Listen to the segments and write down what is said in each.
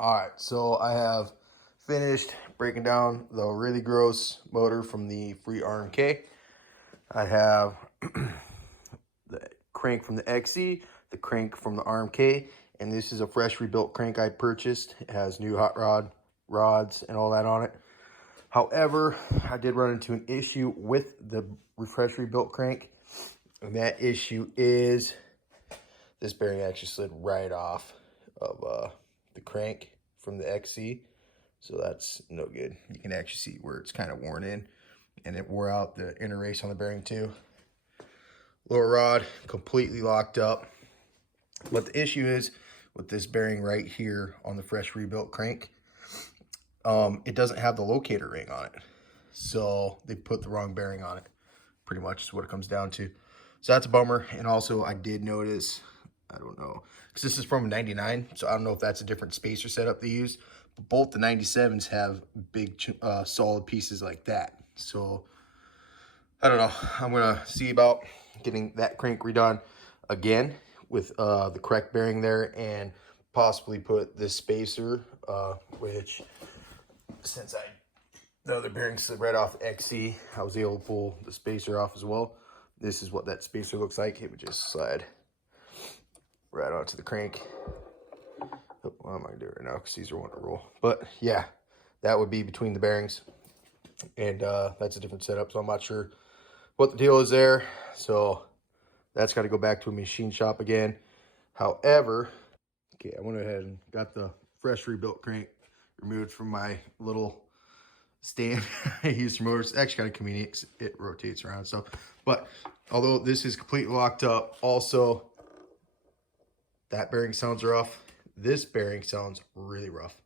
All right, so I have finished breaking down the really gross motor from the free RMK. I have the crank from the XE, the crank from the RMK, and this is a fresh rebuilt crank I purchased. It has new hot rods and all that on it. However, I did run into an issue with the fresh rebuilt crank, and that issue is this bearing actually slid right off of the crank from the XC, so that's no good. You can actually see where it's kind of worn in, and it wore out the inner race on the bearing too. Lower rod completely locked up. But the issue is with this bearing right here on the fresh rebuilt crank, it doesn't have the locator ring on it, so they put the wrong bearing on it. Pretty much is what it comes down to. So that's a bummer. And also I did notice, I don't know, because this is from a 99, so I don't know if that's a different spacer setup they use, but both the 97s have big solid pieces like that. So I don't know, I'm gonna see about getting that crank redone again with the correct bearing there, and possibly put this spacer, which since the other bearing slid right off XC, I was able to pull the spacer off as well. This is what that spacer looks like. It would just slide right onto the crank. Oh, well, I'm not gonna do it right now because these are one to roll. But yeah, that would be between the bearings, and that's a different setup, so I'm not sure what the deal is there. So that's got to go back to a machine shop again. However, okay, I went ahead and got the fresh rebuilt crank removed from my little stand I use for motors. It's actually kind of convenient because it rotates around and stuff. But although this is completely locked up, also that bearing sounds rough. This bearing sounds really rough.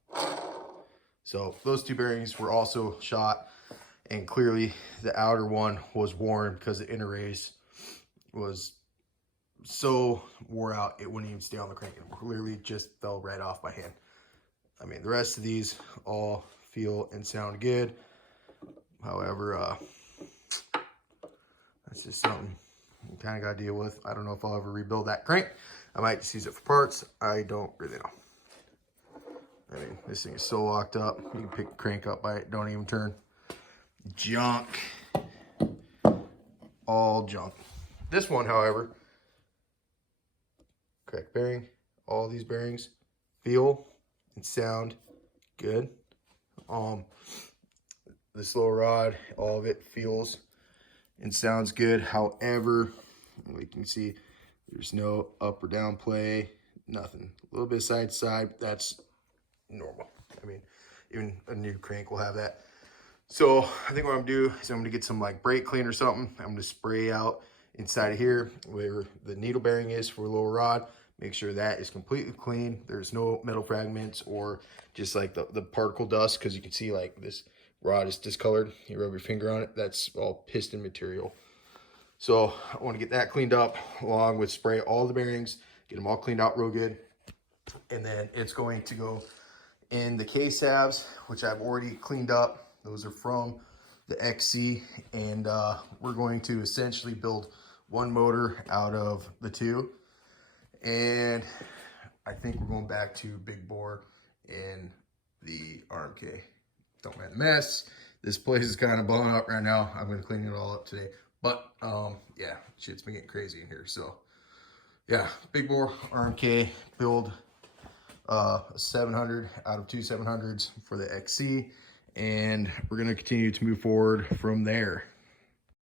So those two bearings were also shot, and clearly the outer one was worn because the inner race was so wore out it wouldn't even stay on the crank. It clearly just fell right off my hand. I mean, the rest of these all feel and sound good. However, that's just something you kind of got to deal with. I don't know if I'll ever rebuild that crank. I might just use it for parts. I don't really know. I mean, this thing is so locked up. You can pick the crank up by it. Don't even turn. Junk. All junk. This one, however, correct bearing. All these bearings feel and sound good. This lower rod, all of it feels and sounds good. However, you can see there's no up or down play, nothing. A little bit side to side, that's normal. I mean, even a new crank will have that. So I think what I'm gonna do is I'm gonna get some like brake cleaner or something. I'm gonna spray out inside of here where the needle bearing is for lower rod. Make sure that is completely clean. There's no metal fragments or just like the particle dust, because you can see like this rod is discolored. You rub your finger on it, that's all piston material. So I want to get that cleaned up along with spray all the bearings, get them all cleaned out real good. And then it's going to go in the K-Sabs, which I've already cleaned up. Those are from the XC, and we're going to essentially build one motor out of the two. And I think we're going back to big bore in the RMK. Don't mind the mess. This place is kind of blown up right now. I'm going to clean it all up today. But yeah, shit's been getting crazy in here. So yeah, big bore RMK, build a 700 out of two 700s for the XC. And we're going to continue to move forward from there.